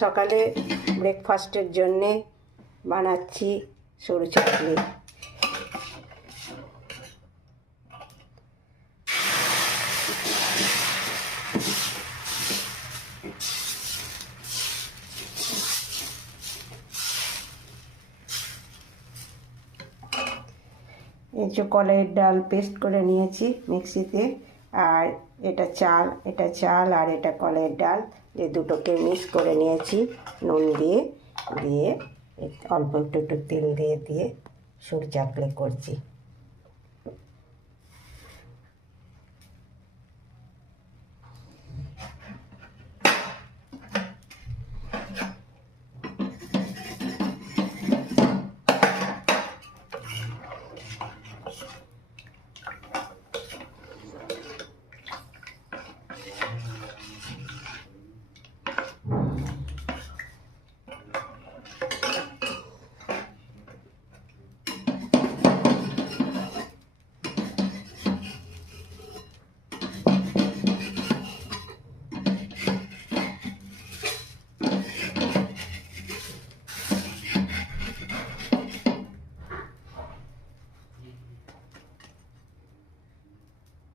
সকালে ব্রেকফাস্টের জন্যে বানাচ্ছি সরু চাকলি। এই যে কলাইয়ের ডাল পেস্ট করে নিয়েছি মিক্সিতে, আর এটা চাল আর এটা কলাইয়ের ডাল, এই দুটোকে মিক্স করে নিয়েছি নুন দিয়ে অল্প একটু তেল দিয়ে সরু চাকলি করছি।